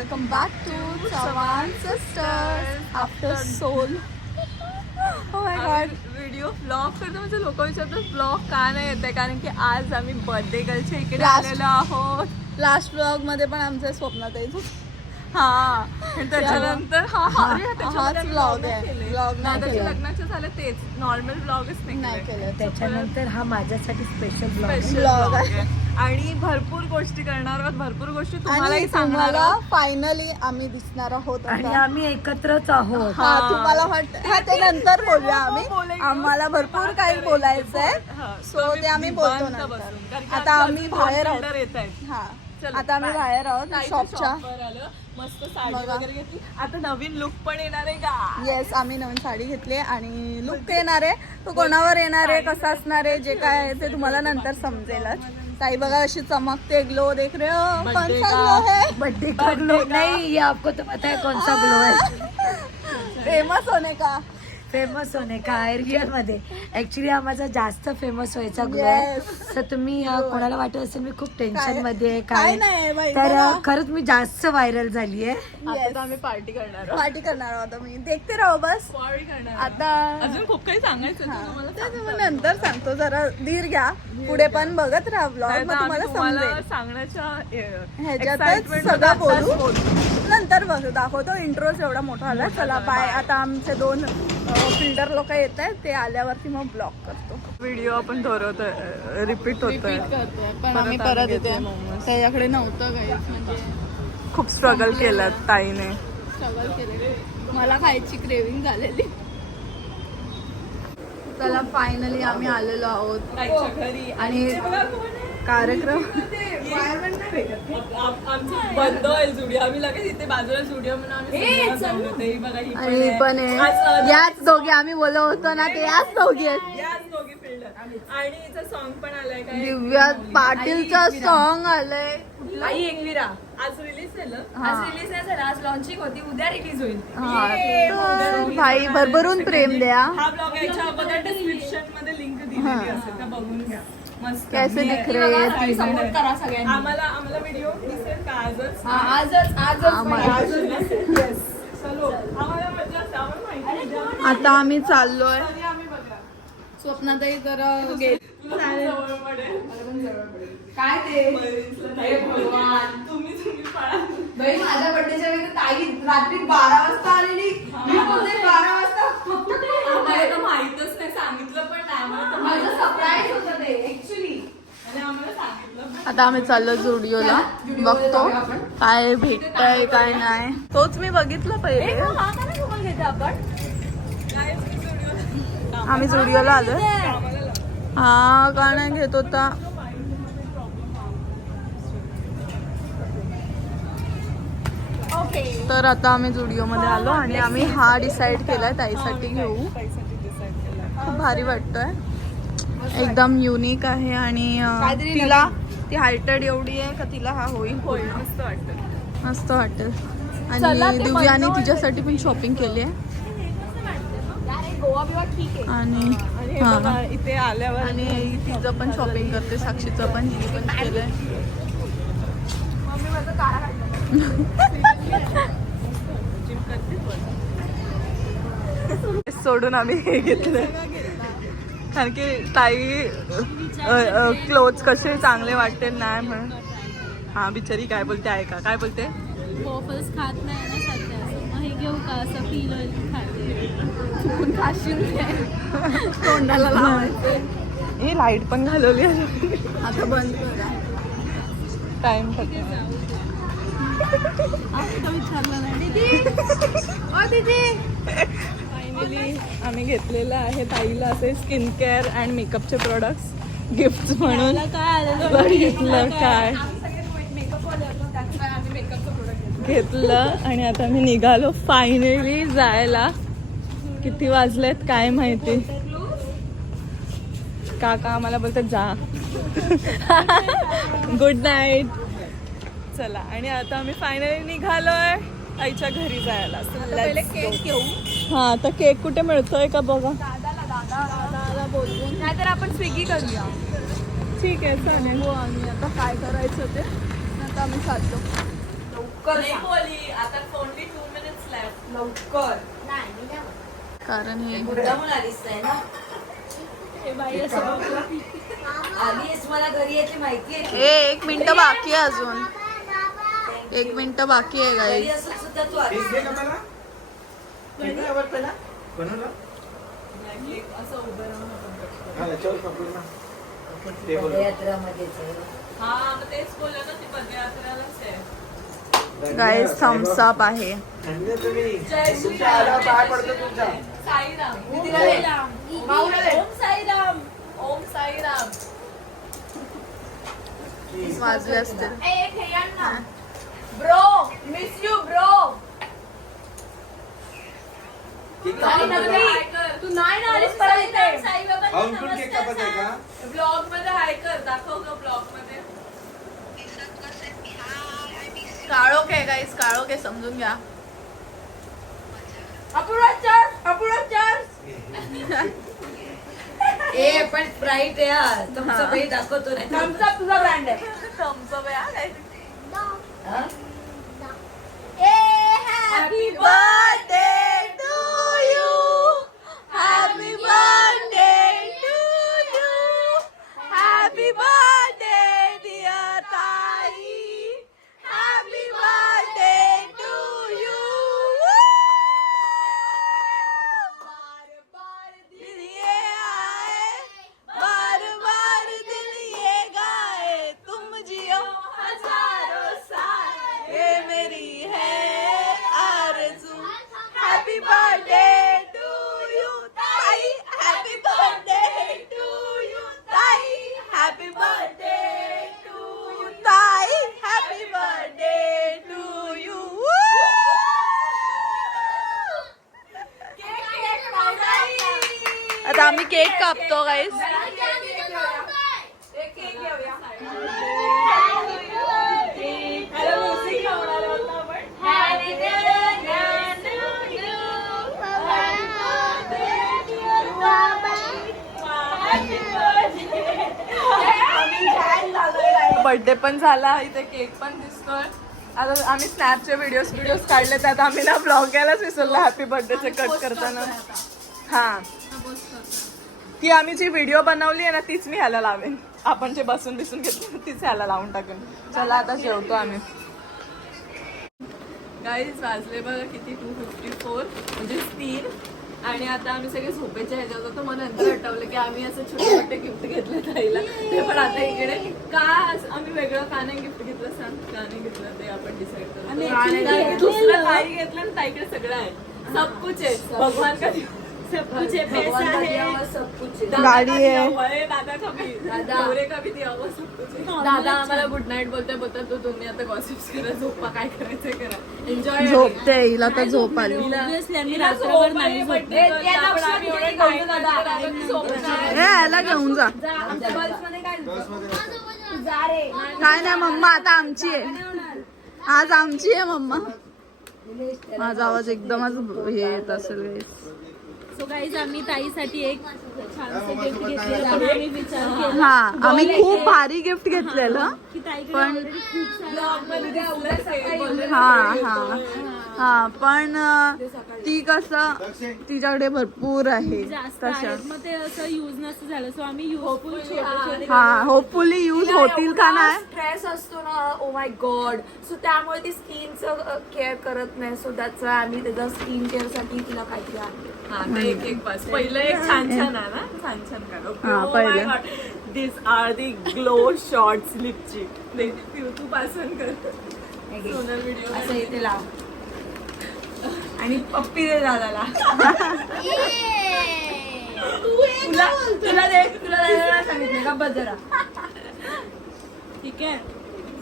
welcome back to Chavan Sisters after soul. Oh my god. Video blog करतो म्हणजे लोक विचारतात ब्लॉग का नाही येते, कारण की आज आम्ही बर्थडे गर्लच्या इकडे आलेलो आहोत. लास्ट ब्लॉग मध्ये पण आमच्या स्वप्नात येतो. हा आणि त्याच्यानंतर हाच vlog आहे. Vlog नाही केला. लग्नाचे झाले तेच नॉर्मल ब्लॉगच नाही केलं. त्याच्यानंतर हा माझ्यासाठी स्पेशल ब्लॉग ब्लॉग आहे आणि भरपूर गोष्टी करणार आहोत, भरपूर गोष्टी तुम्हालाही आणि सांगणार तुम्हाला आहोत. फायनली आम्ही दिसणार आहोत आणि आता. आम्ही एकत्रच आहोत. हा तुम्हाला वाटतं ते नंतर बोलूया आम्ही. बोलायचं. आम्हाला भरपूर काही बोलायचं आहे. हा, सो ते आम्ही बोलतो निवांत नंतर. बसून. कारण की आता आमच्या आम्ही अजून बाहेर दोन आहोत. builder येत आहेत. हा चला, आता आम्ही बाय. बाहेर आहोत ताईच्या शॉपच्या. शॉपवर आलं. मस्त साडी बघा. वगैरे घेतली. आता नवीन लुक पण येणार आहे का? येस आम्ही नवीन साडी घेतली आणि लुक येणार आहे. तो कोणावर येणार आहे, कसा असणार आहे, जे काय आहे ते तुम्हाला नंतर समजेलच. ताई बघा अशी चमकते, ग्लो देख रहे हो, कौन Birthday सा का? ग्लो है? बर्थडे का ग्लो नहीं, ये आपको तो पता है कौन सा ग्लो है. फेमस होने का. फेमस होणे का आहे रिअल मध्ये. ऍक्च्युली हा माझा जास्त फेमस व्हायचा ग्लो आहे. Yes. तर तुम्ही कोणाला वाटत असेल मी खूप टेन्शन मध्ये आहे काय काय, नाही बाई, तर बघा. खरंच मी जास्त व्हायरल झाली आहे. आता तर आम्ही पार्टी करणार आहोत. पार्टी करणार आहोत आम्ही. देखते राहू बस. पार्टी करणार आहोत. आता अजून खूप काही सांगायचं हा, होतं तुम्हाला. ते तुम्हाला नंतर सांगतो. जरा धीर घ्या, पुढे पण बघत राहा ब्लॉग, नाही तर मग आम्ही तुम्हाला तुम्हाला समजेल. सांगण्याच्या ह्याच्यातच excitement मध्ये सगळं आत्ताच बोलू. नंतर बघ दाखवतो. इंट्रोच एवढा मोठा आला. चला बाय. आता आमचे 2 फिल्डर लोक येत आहेत, ते आल्यावरती मग ब्लॉग करतो. व्हिडिओ आपण दोहरवतोय, रिपीट होतोय. करतोय पण परत आम्ही आम्ही परत येते. घेतोय momos. त्याच्याकडे नव्हतं काही, म्हणजे खूप स्ट्रगल केलं ताईने. स्ट्रगल केले. मला खायची क्रेविंग झालेली. चला फायनली आम्ही आलेलो आहोत आणि कार्यक्रम आमचं बंद होईल जुडिओ. आम्ही लगेच इथे बाजूला जुडिओ म्हणून आम्ही जाऊन येतो. ही बघा, ही आणि ही पण आहे. आज, याच दोघी आम्ही बोलत होतो ना, ते याच दोघी आहेत. याच दोघी फिल्डर. आणि हिचं सॉन्ग पण आलंय काय, दिव्या पाटीलचं सॉन्ग आलंय. आई एकविरा आज रिलीज झालं. आज रिलीज नाही झाला, आज लॉन्चिंग होती, उद्या रिलीज होईल. हा, तर भाई भरभरून प्रेम द्या. हा ब्लॉग याच्या अगोदर डिस्क्रिप्शन मध्ये लिंक दिलेली असेल, त्या बघून घ्या. मस्त. कैसे दिख रहे हैं आणि सपोर्ट करा सगळ्यांनी. आम्हाला व्हिडिओ दिसेल का आजच? हा, आजच आम्हाला. Yes. चलो, आम्हाला मजा असते, आम्हाला माहिती आहे. आता आम्ही चाललोय. स्वप्नातही जरा गेली. जवळ पडेल. काय ते हे भगवान, तुम्ही पळा. बाई, माझ्या बर्थडेच्या वेळी ताई रात्री 12 वाजता आलेली. मी बोलते 12 वाजता आम्हाला तर माहीतच नाही, सांगितलं पण नाही आम्हाला तर माझं सरप्राईज होतं ते ऍक्च्युली. आणि आम्हाला सांगितलं. आता आम्ही चाललो जुडिओला. बघतो काय भेटतंय काय नाही. तोच मी बघितलं पहिले. हा का नाही मोबाईल घेते आपण. आम्ही जुडिओला आलोय. हा का नाही घेत होता. तर आता आम्ही जुडिओ मध्ये आलो आणि आम्ही हा डिसाइड केलाय ताईसाठी घेऊ. खूप भारी वाटतोय, एकदम युनिक आहे. आणि तिला ती हायटेड एवढी आहे का तिला हा होईल. मस्त वाटतं. मस्त वाटेल. आणि दिव्याने तिच्यासाठी पण शॉपिंग केली आहे. गोवा बिवा ठीक आहे. आणि हे हा बघा, इथे आल्यावर आणि तिचं पण शॉपिंग करते, साक्षीचं पण, हिने पण केलंय. मम्मी माझं काळा काढलं. सोडून आम्ही हे घेतलं, कारण की ताई क्लोथ्स कसे चांगले वाटते नाही म्हणून. हा बिचारी काय बोलते ऐका, काय बोलते. वॉफल्स खात नाही ना सध्या, मग हे घेऊ का, असं फील होईल की खाते. चुकून खाशील तोंडाला लावायचं. ही लाईट पण घालवली आता बंद करा. टाइम फक्त. आता विचारलं नाही दीदी. फायनली आम्ही घेतलेलं आहे ताईला असे स्किन केअर अँड मेकअपचे प्रोडक्ट्स गिफ्ट म्हणून. काय आलं बघितलं काय घेतलं आणि आता मी निघालो फायनली जायला. किती वाजलेत काय माहिती. काका आम्हाला बोलतात जा. Good night. चला, आणि आता आम्ही फायनली निघालोय आईच्या घरी जायला. केक घेऊ. हा, तर केक कुठे मिळतोय का बघा. दादाला बोलवून, नाहीतर आपण स्विगी करूया. ठीक आहे चालेल. आणि आता काय करायचं ते आता आम्ही चाललो. लवकर सांग. बोली आता ओनली 2 minutes left. लवकर. कारण हे मुद्दामून आलीस नाही ना हे बाई असं बघलं. आलीस मला घरी यायची माहिती आहे ए 1 मिनिट बाकी आहे अजून 1 मिनिट बाकी आहे घरी गाईस. असून सुद्धा तू आलीस असं उभं राहून पदयात्रामध्येच आहे. हा मग तेच बोललं ना ती पदयात्रेलाच आहे. गाईस थम्स अप आहे. जय श्रीराम. साईराम. मी तिला दे. माऊला दे. ओम साईराम. ओम साईराम. वाजले असतील. Bro miss you bro. नाही ना, तू नाही ना आलीस परत इथे. ब्लॉग मध्ये हाय कर दाखव ग ब्लॉग मध्ये. काळोख आहे गाईस काळोख आहे समजून घ्या. अपूर्वा चार्ज. ए पण स्प्राईट आहे यार तुमचं काही दाखवतो नाही थम्स अप तुझा ब्रँड आहे. थम्स अप आहे. हा? Happy birthday to you. Happy birthday to you. Happy birthday dear ताई. Happy birthday to you. दिल ये आए बार बार दिल ये गाए तुम जियो हजारों साल ये मेरी है आरज़ू. हैप्पी बर्थडे टू यू ताई. हैप्पी बर्थडे टू यू ताई. हैप्पी बर्थडे टू यू ताई. Happy birthday to you. आता आम्ही केक कापतो गाईस. बर्थडे पण झाला इथे केक पण दिसतोय. आता आम्ही स्नॅपचे व्हिडिओज काढले त्यात आम्ही ना ब्लॉग घ्यायलाच विसरलो हॅपी बर्थडेचे कट करताना. हा ती आम्ही जी व्हिडिओ बनवली आहे ना तीच मी ह्याला लावेन. आपण जे बसून घेतलं तीच ह्याला लावून टाकेन. चला आता जेवतो आम्ही. गाईज वाजले बघा किती 2:54 म्हणजे 3. आणि आता आम्ही सगळे झोपेच्या ह्याच्यात होतो. मग नंतर आठवलं की आम्ही असं छोटे मोठे गिफ्ट घेतले ताईला. ते पण आता इकडे का आम्ही वेगळं का नाही गिफ्ट घेतलं सांग. का नाही घेतलं ते आपण डिसाईड करू. दुसरं काही घेतलं ना ताईकडे सगळं आहे. सब कुछ आहे. भगवान का सब कुछ है, पैसा है. सब कुछ आहे. गाडी आहे. दादा कभी नवरे कभी दिया हुआ सब कुछ है. दादा आम्हाला गुड नाईट बोलता तो तुम्ही आता गॉसिप्स करा झोपा काय करायचंय करा एन्जॉय. झोपते हिला तर झोप आली. Obviously आम्ही रात्रभर नाही झोपलो. याला घेऊन जा. काय नाही मम्मा आता आमची आहे. आज आमची आहे मम्मा. माझा आवाज एकदमच हे येत असेल. सो गाईज आम्ही ताईसाठी एक छानसे गिफ्ट घेतलेलं आहे. आम्ही विचार केला हा आम्ही खूप भारी गिफ्ट घेतलेलं. की ताईकडे पण- already खूप सारं हा पण ती कसं तिच्याकडे भरपूर आहे जास्त तशा. आहेत. मग ते असं युज नसतं झालं. सो आम्ही युजफुल छोटे हा होपफुली यूज होतील का नाही. स्ट्रेस असतो ना ओ माय गॉड. सो त्यामुळे ती स्किनचं केअर करत नाही. सो त्याचं आम्ही त्याच्या स्किन केअर साठी तिला काहीतरी आणलं. हा ते एक बस पहिलं एक छान आहे ना छान काढो. हा, पहिलं. दिस आर दी ग्लो शॉर्ट्स लिपची तू पासून कर सोनल व्हिडिओ असं इथे लाव आणि पप्पी दे दादाला. तुला द्यायला सांगितलं का बस जरा. ठीक आहे.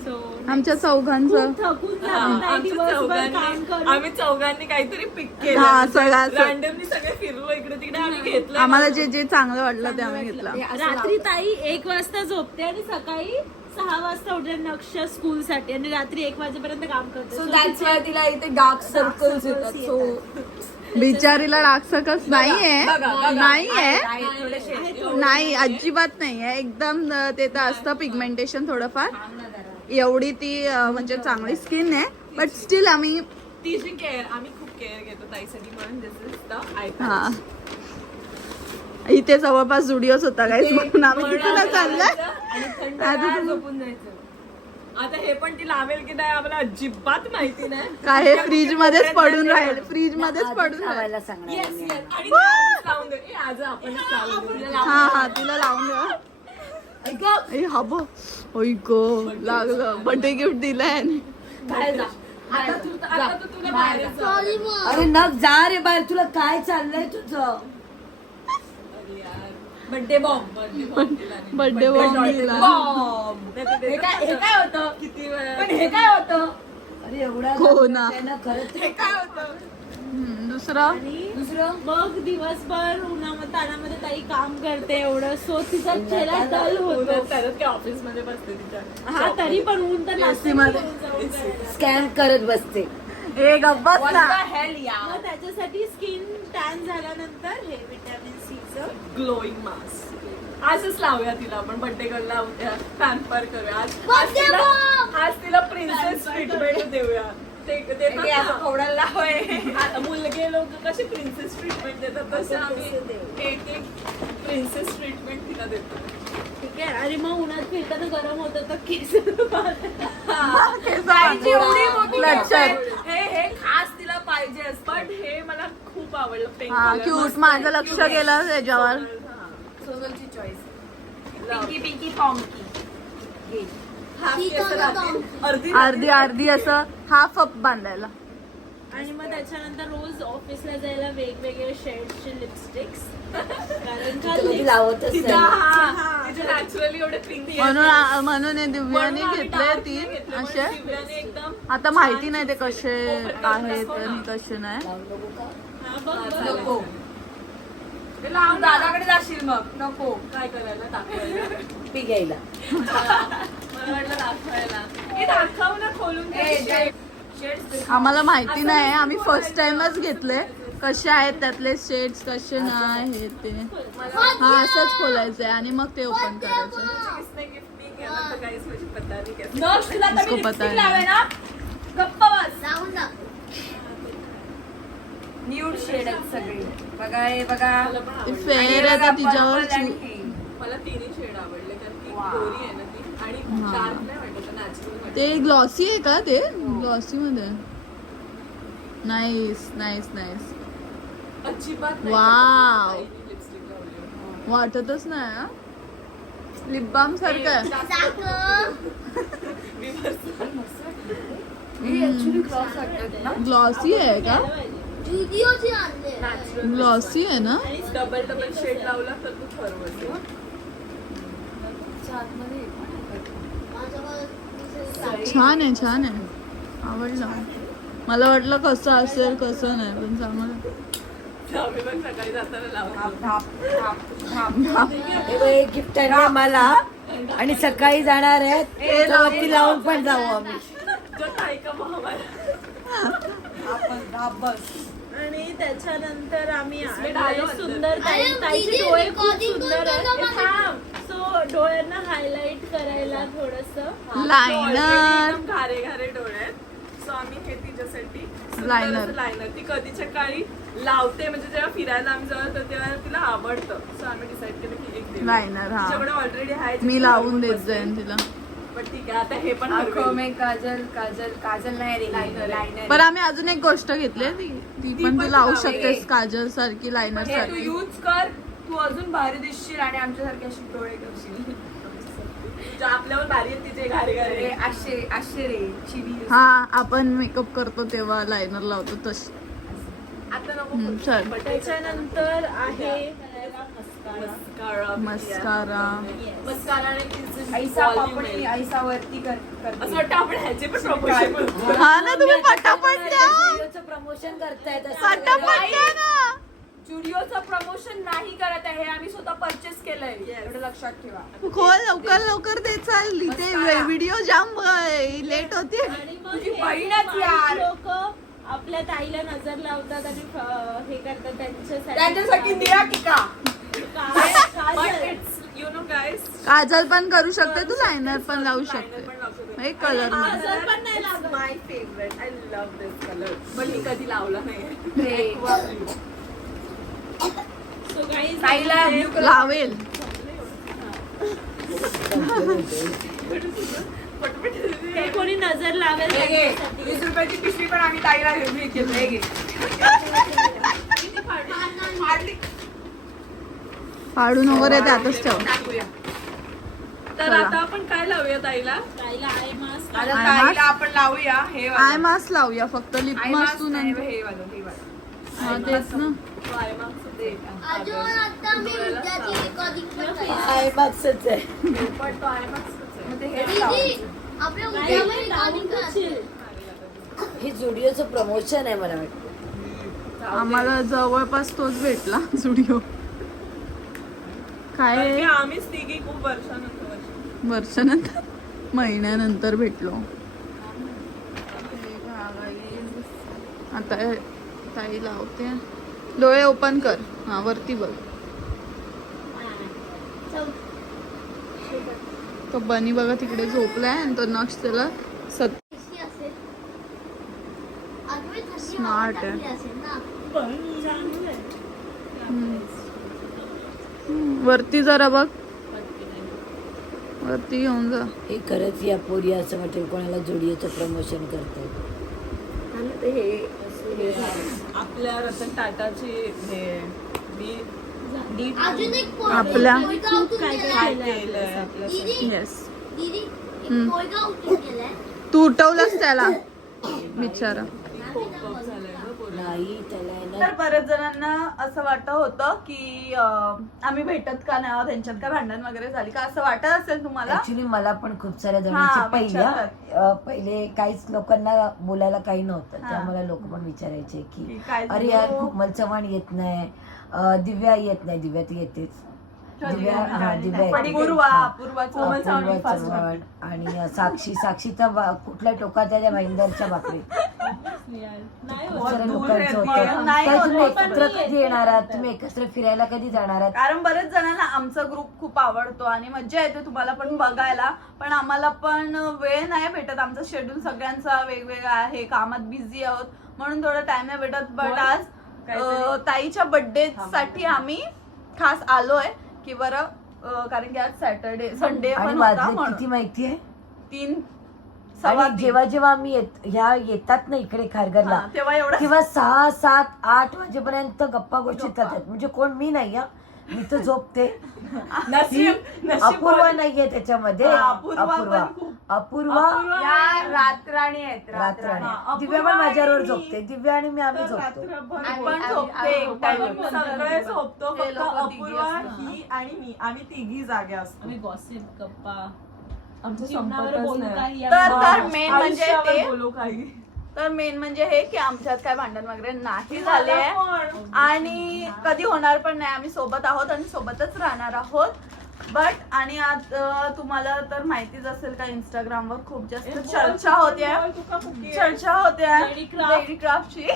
सो आमच्या चौघांचं थकून जातो ताई दिवसभर काम करून. आम्ही चौघांनी काहीतरी पिक हा केलं. सगळं रँडमली सगळे फिरलो इकडे तिकडे आम्ही घेतलं. आम्हाला जे जे चांगलं वाटलं ते आम्ही घेतलं. रात्री ताई 1 वाजता झोपते आणि सकाळी 6 वाजता उठते नक्ष स्कूल साठी आणि रात्री 1 वाजेपर्यंत काम करते. सो दॅट्स वाय तिला इथे डार्क सर्कल्स येतात. सो बिचारीला डार्क सर्कल्स नाहीये नाहीये थोडेसे नाही अजिबात नाहीये. एकदम ते तर असतं पिगमेंटेशन थोडंफार. एवढी ती म्हणजे चांगली स्किन आहे बट स्टील आम्ही तिची केअर आम्ही खूप केअर घेतो ताईसाठी म्हणून दिस इज द आयपॅड. हा इथे जवळपास जुडिओच होता गाईस म्हणून आम्ही तिकडे चाललोय. आणि थंड आता गार तुम्ही- झोपून जायचं. आता हे पण ती लावेल की नाही आम्हाला अजिबात माहिती नाही. काय हे फ्रीज मध्येच पडून राहील, फ्रीज मध्येच आधीच पडून राहील. लावायला सांगणार Yes, मी. yes. आणि ते आधीच लावून दे. ए, आज आपणच लावून देऊ. तिला लावून हा हा तिला लावून द्या. ए हा बघ ओय गो लागलं बर्थडे गिफ्ट दिलंय. बाहेर जा. आता तू तुला बाहेर जा. अरे नग जा रे बाहेर, तुला काय चाललंय तुझं? बर्थडे बॉम्ब बर्थडे बॉम्ब दिला. हे काय होतं किती वेळ पण हे काय होतं अरे एवढा हो ना. त्यांना खरंच हे काय होतं दुसरं दुसरं मग दिवसभर उन्हामध्ये तानामध्ये ताई काम करते एवढं सो तिचा चेहरा डल होतो. तरच काय ऑफिस मध्ये बसते तिच्या हा तरी पण ऊन तर AC मध्ये. स्कॅन करत बसते. ए गप्पाच What ना. the hell यार. मग त्याच्यासाठी स्किन टॅन झाल्यानंतर हे विटॅमिन सीचं ग्लोईंग मास्क आजच लावूया तिला आपण बर्थडे गर्लला उद्या पॅम्पर करूया आज तिला प्रिन्सेस ट्रीटमेंट देऊया. ते असं खवडायला लावूया. आता मुलगे लोक कसे प्रिन्सेस ट्रीटमेंट देतात तसे आम्ही एक प्रिन्सेस ट्रीटमेंट तिला देतो. ठीक आहे. आणि मग उन्हात फिरताना गरम होतं तर केस ताईची एवढी मोठी लक्षात. केस आहेत. हे खास तिला पाहिजे पण हे मला खूप आवडलं पिंक हा क्यूट माझं लक्ष गेलं त्याच्यावर. सोनलची चॉईस पिंकी पिंकी पॉम्की अर्धी अर्धी अर्धी असं हाफ अप बांधायला. आणि मग त्याच्यानंतर रोज ऑफिसला जायला वेगवेगळे शेड्सचे लिपस्टिक्स कारण का कधी लावतच तिचा नाही. तिचे नॅचरली एवढे पिंक म्हणून हे दिव्याने घेतले तीन असे. एकदम आता माहिती नाही ते कसे आहेत आणि कसे नाही. लावून बघू का? नको ते लावून दादाकडे जाशील मग नको काय करायला दाखवायला पी घ्यायला. मला वाटलं दाखवायला हे दाखव ना खोलून दे. आम्हाला माहिती नाही, आम्ही फर्स्ट टाइमच घेतले कसे आहेत त्यातले शेड्स कसे नाही हे ते. हा असंच खोलायचंय आणि मग ते ओपन करायचं. किसने गिफ्ट नहीं किया ना तो गाइस मुझे पता नहीं कैसे नक्ष तुला इसको तरी पता लिपस्टिक है. लावे ना गप्प बस न्यूड शेड आहेत सगळे बघा हे बघा ते फेअर आहे तर तिच्यावर मला तिन्ही शेड आवडले कारण की गोरी आहे ना ती आणि डार्क नाही वाटत नॅचरल वाटत. ते ग्लॉसी आहे का? ते ग्लॉसी मध्ये नाईस नाईस नाईस. अजिबात नाही वाव. लिपस्टिक लावली वाटतच नाही. लिप बाम सारखं आहे. ग्लॉसी आहे का? ग्लॉसी आहे ना? डबल डबल शेड लावला तर तू ठरवते. छान आहे छान आहे आवडलं. मला वाटलं कसं असेल कसं नाही पण चांगलं. आम्ही पण सकाळी जाताना लावतो. हे बघ, एक गिफ्ट आहे मला आणि सकाळी जाणार आहे तेव्हा ती लावून पण जाऊ आम्ही. जो ताई का महामारी. आणि त्याच्यानंतर आम्ही इसमें आणलंय डालो अंदर. सुंदर ताईचे डोळे खूप सुंदर आहेत. सो डोळ्यांना हायलाइट करायला थोडस लायनर एकदम घारे घारे डोळे आहेत. सो आम्ही हे तिच्यासाठी Liner. लायनर ती कधीच्या काळी लावते म्हणजे जेव्हा फिरायला आम्ही जाऊ तर तेव्हा तिला आवडतं. सो आम्ही डिसाईड केलं की एक देऊ. लायनर हा तिच्याकडे ऑलरेडी आहे मी लावून देत जाईन तिला. पण ठीक आहे आता हे पण आंखों हरवेल. में काजल काजल काजल नाही रे लायनर पण आम्ही अजून एक गोष्ट घेतली ती पण तू लावू शकतेस काजल सारखी लायनर हे तू सारखी. यूज कर तू अजून भारी दिसशील आणि आमच्यासारखे अशी डोळे करशील जे आपल्यावर भारी आहेत तिचे घारे अरे घारे. आशे रे चिनी हा आपण मेकअप करतो तेव्हा लायनर लावतो तशी. आता नको चल त्याच्यानंतर आहे मस्कारा मस्कारा. मस्काराने तिचं ऐसा volume पापडी आहे. ऐसा वरती असं वाटतं आपण ह्याचे पण प्रमोशन करू. हा ना तुम्ही पटापट द्या प्रमोशन करतायत पटापट द्या ना. स्टुडिओचं प्रमोशन नाही करत आहे हे आम्ही स्वतः परचेस केलंय एवढं लक्षात ठेवा. खोल लवकर लवकर दे चाल. ते व्हिडिओ जाम लेट होते. आणि मग तुझी बहीणच यार. लोक आपल्या ताईला नजर लावतात आणि हे करतात त्यांच्यासाठी त्यांच्यासाठी निळा टिका But it's, you know guys, Kajal पण करू शकते तू लायनर पण लावू liner शकते. पण लावू शकते. हे कलर नजर पण नाही लागत. My favourite. I love this colour. पण मी कधी लावला नाही. So guys, लावेल. हे कोणी नजर लावेल त्याच्यासाठी. 20 रुपयाची पिशवी पण आम्ही ताईला घेऊन घेतली. फाडून वगैरे त्यातच ठेव. टाकूया. तर चला. आता आपण काय लावूया ताईला? ताईला आय मास्क. आता Eye ताईला mask? आपण लावूया हे आय वालं. मास्क लावूया फक्त लिप Eye मास्क mask तू नाही, नंतर. हे वालं, हे वालं. हा तेच ना. तो eye mask दे. अजून आता मी उद्याची recording पण करते. आय मागचंच आहे. पण तो eye mask च आहे. मग ते हेच दीदी, लावायचं. आपल्या उद्या पण recording करायची. हे जुडिओचं प्रमोशन आहे मला वाटतं. आम्हाला जवळपास तोच भेटला स्टुडिओ. काय कारण की आहे? आम्हीच तिघी खूप वर्षानंतर महिन्यानंतर भेटलो. आता ताई लावते. डोळे ओपन कर. हा वरती बघ. तो बनी बघा तिकडे झोपलाय आणि तो नक्ष त्याला कशी असेल? आठवी थंडी Smart आहे. टाकली असेल ना. वरती जरा बघ. वरती घेऊन जा. हे खरंच या पोरी असं वाटेल कोणाला जुडिओचं प्रमोशन करतात. आपल्या रतन टाटाची हे मी अजून एक आपल्या- पोरगा उठून काय गेलाय. केलंय आपल्या दीदी, येस. दीदी, एक पोरगा उठून गेलाय. तू उठवलंस त्याला बिचारा. नाही त्याला आहे ना तर बऱ्याच जणांना असं वाटत होतं की आम्ही भेटत का नाही आहोत, त्यांच्यात काय भांडण वगैरे झाली का असं वाटत असेल तुम्हाला. ऍक्च्युली मला पण खूप साऱ्या हा, जणांचे विचारतात. पहिले काहीच लोकांना बोलायला काही नव्हतं. हा. त्यामुळे लोक पण विचारायचे की की काय अरे झालं? यार कोमल चव्हाण येत नाही, दिव्या येत नाही. दिव्या ती येतेच. दिव्या हा दिव्या येते. अपूर्वा हा. अपूर्वा चव्हाण. अपूर्वा चव्हाण आणि साक्षी तर कुठल्या टोकाच्या त्या भाईंदरच्या बापरे नाही खूप होत. साऱ्या दूर लोकांचं राहते. होतं. नाही तर होत. तुम्ही एकत्र पण कधी येणार आहात, तुम्ही एकत्र फिरायला कधी जाणार आहात. कारण बरेच जणांना आमचा ग्रुप खूप आवडतो आणि मज्जा येते तुम्हाला पण बघायला, पण आम्हाला पण वेळ नाही भेटत. आमचा शेड्यूल सगळ्यांचा वेगवेगळा आहे, कामात बिझी आहोत म्हणून थोडा टाइम नाही भेटत. बट आज ताईच्या बर्थडे साठी आम्ही खास आलोय की बरं कारण की आज सॅटर्डे संडे आणि पण होता वाजले म्हणून किती माहितीये 3 सव्वा आणि जेव्हा आम्ही ह्या येतात ना इकडे खारघरला हा, तेव्हा एवढा तेव्हा 6, 7, 8 वाजेपर्यंत गप्पा गोष्टी चालतात. म्हणजे कोण मी नाही हा, मी तर झोपते. नशीब अपूर्वा नाहीये त्याच्यामध्ये. हा, अपूर्वा पण खूप. अपूर्वा या रात्राणी आहेत रात्राणी. हा, दिव्या पण माझ्यावर झोपते. दिव्या आणि मी आम्ही झोपतो. पण झोपते एक time. सगळे झोपतो. ते फक्त लोकं तिघी अपूर्वा असतात. ही आणि मी आम्ही तिघी जागे असतो. आम्ही गॉसिप गप्पा आमचं जीवनावर संपतच बोलू नाही. काही तर मेन म्हणजे आयुष्यावर ते बोलू काही. तर मेन म्हणजे हे की आमच्यात काय भांडण वगैरे नाही झाले आहे पण. आणि कधी होणार पण नाही. आम्ही सोबत आहोत आणि सोबतच राहणार आहोत. बट आणि आज तुम्हाला तर माहितीच असेल का इंस्टाग्रामवर खूप जास्त चर्चा होत्या Ladycraft. लेडीक्राफ्टची.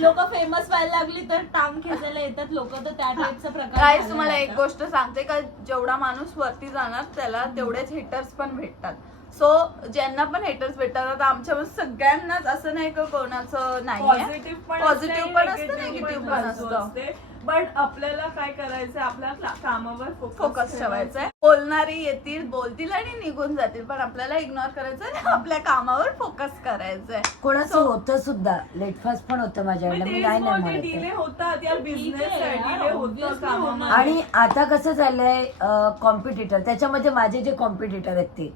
लोक फेमस व्हायला लागली तर टांग खेचायला येतात लोक, तर त्या टाईपचा प्रकार गाईस झाला तुम्हाला एक आता. गोष्ट सांगते का जेवढा माणूस वरती जाणार त्याला तेवढेच हेटर्स पण भेटतात. सो ज्यांना पण हेटर्स भेटतात आता आमच्यामध्ये सगळ्यांनाच असं नाही का कोणाचं नाहीये. पॉझिटिव्ह पण असतं निगेटिव्ह पण असतं. बट आपल्याला काय करायचं, आपल्या कामावर फोकस ठेवायचा आहे. बोलणारी येतील बोलतील आणि निघून जातील, पण आपल्याला इग्नोर करायचं आणि आपल्या कामावर फोकस करायचंय. कोणाचं होतं सुद्धा लेटफास्ट पण होतं माझ्याकडनं. मी नाही नाही म्हणत डिले आहे. होतात यार, बिझनेस आहे आहे, यार, डिले होतं obviously कामामध्ये. आणि आता कसं झालंय कॉम्पिटिटर, त्याच्यामध्ये माझे जे कॉम्पिटिटर आहेत ते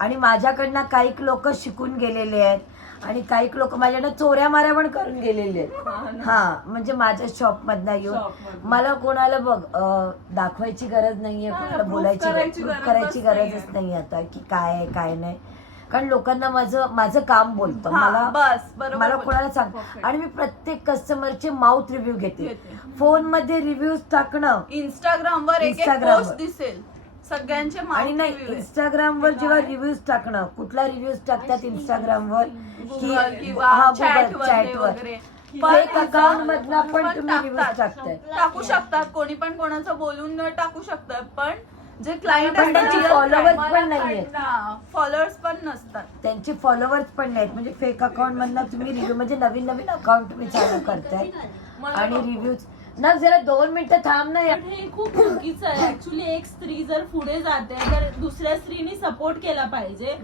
आणि माझ्याकडनं काही लोक शिकून गेलेले आहेत आणि काही लोक माझ्याकडनं चोऱ्या माऱ्या पण करून गेलेले आहेत. हा म्हणजे माझ्या शॉप मधनं येऊन मला कोणाला बघ दाखवायची गरज नाहीये, कोणाला बोलायची करायची गरजच नाही आता की काय आहे काय नाही. कारण लोकांना माझं काम बोलतं. हा, बस, बरोबर मला बोलली. कोणाला सांग आणि मी प्रत्येक कस्टमरचे माउथ रिव्ह्यू घेते. फोन मध्ये रिव्ह्यूज टाकणं इंस्टाग्रामवर एक Instagram पोस्ट वर. दिसेल सगळ्यांचे आणि नाही इंस्टाग्रामवर जेव्हा रिव्ह्यूज टाकणं, कुठला रिव्ह्यूज टाकतात इंस्टाग्रामवर Google किंवा chat वर वगैरे. फेक अकाउंट मधनं पण तुम्ही रिव्ह्यूज टाकताय. टाकू शकतात, कोणी पण कोणाचं बोलून टाकू शकतात, पण जे क्लायंट पण त्यांचे followers पण नाहीयेत. फॉलोअर्स पण नसतात. त्यांचे फॉलोवर्स पण नाहीत. म्हणजे फेक अकाउंट मधनं तुम्ही रिव्ह्यू म्हणजे नवीन नवीन अकाउंट तुम्ही चालू करताय आणि रिव्ह्यूज ना. जरा 2 मिनिटं थांब ना. पण हे खूप चुकीचं आहे ऍक्च्युली. एक स्त्री जर पुढे जाते तर दुसऱ्या स्त्रीने सपोर्ट केला पाहिजे.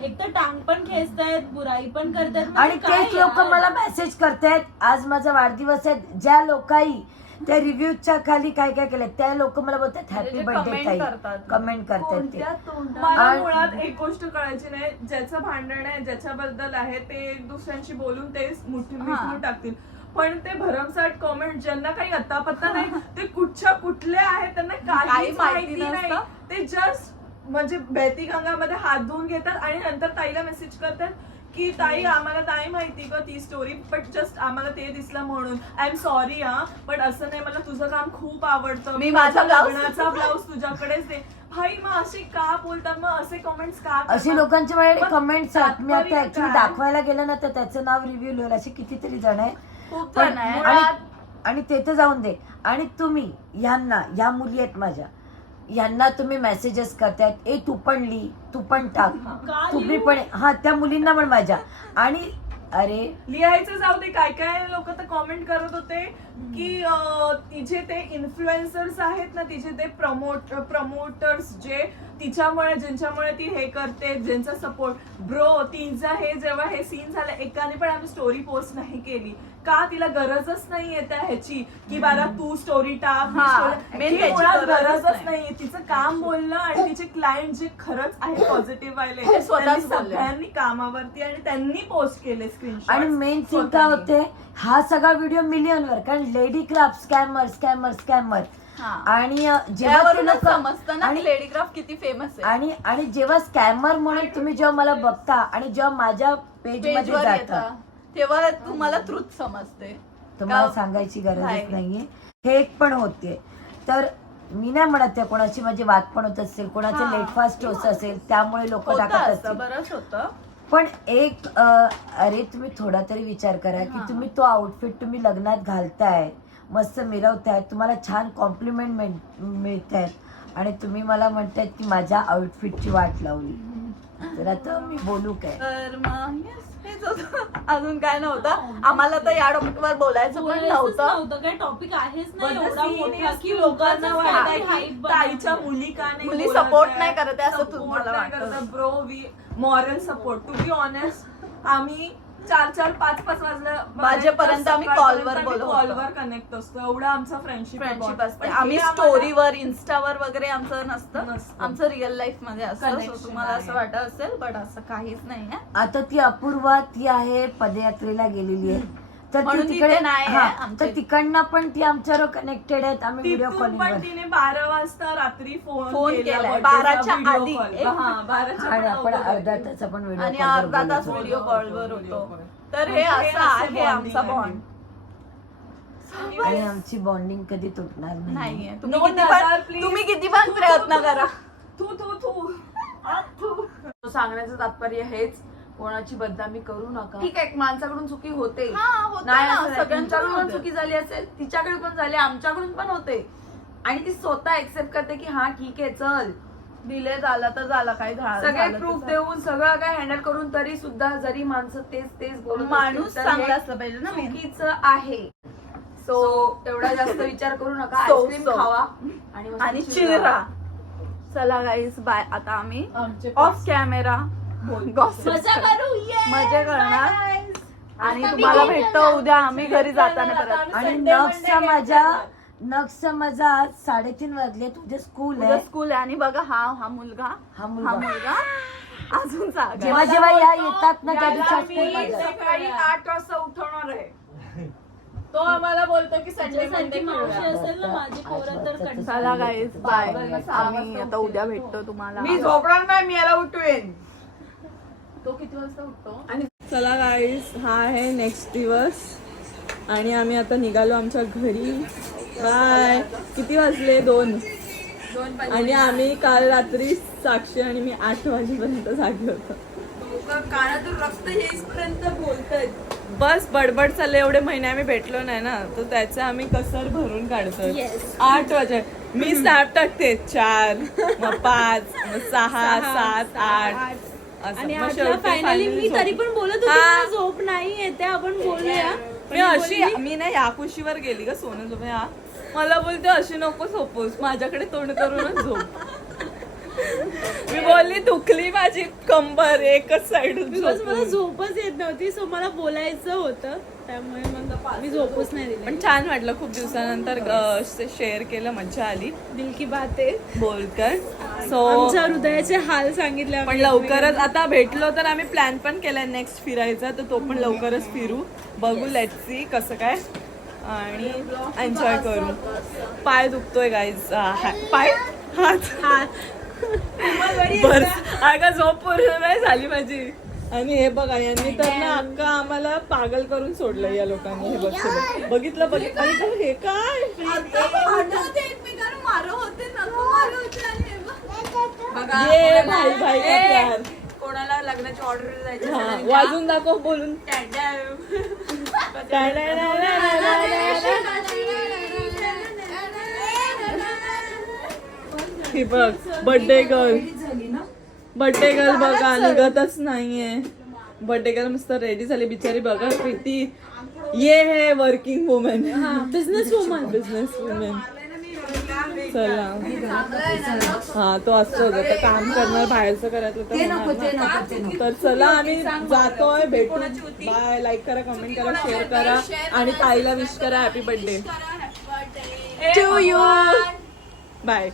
एक तर टांग पण खेचतायत, बुराई पण करतायत. आणि तेच लोक मला मेसेज करतायत. आज माझा वाढदिवस आहे, ज्या लोकांनी त्या रिव्ह्यूच्या खाली काय काय केलं त्या लोक मला बोलतात हॅपी बर्थडे ताई, कमेंट करतात ते. मला मुळात एक गोष्ट कळायची नाही, ज्याचं भांडण आहे ज्याच्याबद्दल आहे ते एक दुसऱ्यांशी बोलून ते मिटून टाकतील. पण ते भरमसाठ कमेंट ज्यांना काही अत्तापत्ता नाही ते कुठले आहेत त्यांना काही माहिती नाही. ते जस्ट म्हणजे बहती गंगामध्ये हात धुवून घेतात आणि नंतर ताईला मेसेज करतात की ताई आम्हाला नाही माहिती ग ती स्टोरी, बट जस्ट आम्हाला ते दिसलं म्हणून आय एम सॉरी हा, पण असं नाही, मला तुझं काम खूप आवडतं, मी माझा लग्नाचा ब्लाऊज तुझ्याकडेच दे. भाई मग असे का बोलतात, मग असे कमेंट्स का करतात? अशी लोकांच्या माझ्याकडे कमेंट्स आहेत. मी आता तात्पर्य ऍक्च्युली काय? दाखवायला गेलं ना तर त्याचं नाव रिव्ह्यू लिहिलं. असे कितीतरी जण आहे. खूप जण आहे. आणि ते तर जाऊन दे. आणि तुम्ही ह्या मुली आहेत माझ्या, यांना तुम्ही मेसेजेस करतायत, ए तू पण लिही, तू पण टाक, तुम्ही पण. हा त्या मुलींना पण माझ्या. आणि अरे लिहायचं जाऊ दे, काय काय लोक तर कॉमेंट करत होते की तिचे ते इन्फ्लुएन्सर्स आहेत ना, तिचे ते प्रमोटर्स जे तिच्यामुळे ज्यांच्यामुळे ती हे करते, ज्यांचा सपोर्ट. ब्रो तिचं हे जेव्हा हे सीन झालं एकाने पण आम्ही स्टोरी पोस्ट नाही केली का, तिला गरजच नाहीये त्या ह्याची की बारा तू स्टोरी टाक. मुळात गरजच नाहीये. तिचं काम बोलणं आणि तिचे क्लायंट जे खरंच आहे पॉझिटिव्ह आले त्यांनी सगळ्यांनी कामावरती आणि त्यांनी पोस्ट केले स्क्रीनशॉट. आणि मेन थिंग काय होते, हा सगळा व्हिडिओ मिलियनवर, कारण लेडी क्राफ्ट स्कॅमर आणि जेव्हा ते लोक समजतं ना लेडी क्राफ्ट किती फेमस आहे. आणि जेव्हा स्कॅमर म्हणून तुम्ही जेव्हा मला बघता आणि जेव्हा माझ्या पेज मध्ये पेजवर जाता येतं तेव्हा तुम्हाला ट्रूथ समजते. तुम्हाला सांगायची गरजच नाहीये. हे एक पण होते. तर मी नाही म्हणत आहे कोणाची माझी वाद पण होत असेल, कोणाचं लेट फास्ट होत असेल त्यामुळे लोक टाकत असतील. बरंच होतं. पण एक अरे तुम्ही थोडा तरी विचार करा की तुम्ही तो आउटफिट तुम्ही लग्नात घालताय, मस्त मिरवताय, तुम्हाला छान कॉम्प्लिमेंट मिळत आहेत आणि तुम्ही मला म्हणतायत की माझ्या आउटफिटची वाट लावली. तर आता मी बोलू काय. तर मग हेच होतं. अजून काय नव्हतं. आम्हाला तर या टॉपिकवर बोलायचं पण नव्हतं. काही टॉपिक आहेच नाही But the एवढा scene मोठा is की की लोकांना लोकांना वाटतं वाटतं की की hype ताईच्या बनवायचं. मुली का नाही मुली बोलत support आहेत? नाही करत आहे असं Support तुम्हाला नाही वाटतं. करत. Bro we moral support. To be honest आम्ही 4-4, 5-5 वाजेपर्यंत आम्ही कॉलवर बोलत होतो. कॉलवर कनेक्ट असतो. एवढं आमचा फ्रेंडशिप असते. आम्ही स्टोरीवर इंस्टावर वगैरे आमचं नसतं. नसतं. आमचं रिअल लाईफ मध्ये असतं. Connection So तुम्हाला असं आहे. वाटत असेल बट असं काहीच नाहीये. आता ती अपूर्वा ती आहे पदयात्रेला गेलेली आहे, तर म्हणून ती तिथे तिकडे नाही आहे हा, आमच्या तर तिकडनं पण ती आमच्यावर कनेक्टेड आहेत. आम्ही व्हिडिओ तिथून पण कॉलिंग तिने 12 वाजता रात्री फोन केलाय. 12च्या आधी. आणि आपण अर्धा तास आपण आणि व्हिडिओ अर्धा तास व्हिडिओ कॉलवर होतो. तर हे असं आहे आमचा बॉन्ड. आणि आमची बॉन्डिंग कधी तुटणार नाही. नाहीये. No, Nazar, please. तुम्ही किती पण प्रयत्न करा. सांगण्याचं तात्पर्य हेच, कोणाची बदनामी करू नका. ठीक आहे, माणसाकडून चुकी होते, हा, होते नाही ना, असं नाही. सगळ्यांकडून तुमच्याकडून पण होते. चुकी झाली असेल, तिच्याकडे पण झाली, आमच्याकडून पण होते, आणि ती स्वतः एक्सेप्ट करते की हा ठीक आहे चल, डिले झाला तर झाला, काही सगळे प्रूफ देऊन सगळं काय हँडल करून तरी सुद्धा जरी माणसं तेच बोलत माणूस असतील, तर चांगला हे असला पाहिजे ना main. चुकीचं आहे. सो एवढा जास्त विचार करू नका. आईस्क्रीम खावा आणि मस्त आणि chill चिरा. राहा. चला गाईस बाय. आता आम्ही ऑफ कॅमेरा मजा करू. Yes, मजा करणार. bye guys. आणि आता तुम्हाला मी भेटतो उद्या आम्ही घरी जाताना परत. आणि नक्सचा माझा आज 3:30 वाजले. तुझे स्कूल उद्या आहे. स्कूल आहे आणि बघा हा मुलगा हा मुलगा अजून जागा. जेव्हा या येतात ना त्या दिवशी मी स्कूल मध्ये सकाळी 8 वाजता उठवणार आहे. तो आम्हाला बोलतो की संडे तुझ्यासारखी मावशी असेल ना माझी पोरं तर कंटाळतात. चला गाईस बाय. आम्ही आता उद्या भेटतो तुम्हाला. मी झोपणार नाही, मी याला उठवेन. तो किती वाजता उठतो? चला गाईज, हा आहे नेक्स्ट दिवस आणि आम्ही आता निघालो आमच्या घरी. बाय. किती वाजले? 2. आणि आम्ही काल रात्री साक्षी आणि मी 8 वाजेपर्यंत जागे होतो. कानातून रक्त येईपर्यंत बोलतायत. बस बडबड चालले. एवढे महिने आम्ही भेटलो नाही ना, तर त्याचं आम्ही कसर भरून काढतोय. 8 वाजे मी स्नॅप टाकते 4 मग 5 मग 6 7 8 असं. आणि मग आता शेवटी फायनली finally मी झोप. तरी पण बोलत होती हा. मला झोप नाही येते आपण बोलूया. मी अशी मी ना या कुशीवर गेली का सोनं झोप हा मला बोलते अशी नको झोपूस माझ्याकडे तोंड करूनच झोप. मी बोलली दुखली माझी कंबर एकच साइड बिकॉज मला झोपच येत नव्हती सो मला बोलायचं होतं त्यामुळे मग मी झोपच नाही दिली. पण छान वाटलं खूप दिवसानंतर शेअर केलं मज्जा आली दिल की बात आहे. बोलकर. सो आमच्या हृदयाचे हाल सांगितले पण लवकरच आता भेटलो तर आम्ही प्लॅन पण केलाय नेक्स्ट फिरायचा तर तो पण लवकरच फिरू बघू लेट्स सी कसं काय आणि एन्जॉय करू. पाय दुखतोय गाईज पाय हात बर अगं झोप पूर्ण नाही झाली माझी. आणि हे बघा यांनी तर ना अक्का आम्हाला पागल करून सोडलं या लोकांनी. हे बघ सगळं. बघितलं बघितलं हे काय ये भाई भाई का प्यार. कोणाला लग्नाची ऑर्डर जायची हा, वाजून दाखव बोलून. ही बघ बर्थडे गर्ल बघा निघतच नाहीये. बर्थडे गर्ल मस्त रेडी झाली बिचारी बघा किती. ये है वर्किंग वुमेन बिझनेस वुमेन. चला हा तो असतो तर काम करणार बाहेरचं करायचं तर होणार ना. तर चला आम्ही जातोय भेटू. बाय. लाईक करा कमेंट करा शेअर करा आणि ताईला विश करा happy birthday to you. Bye.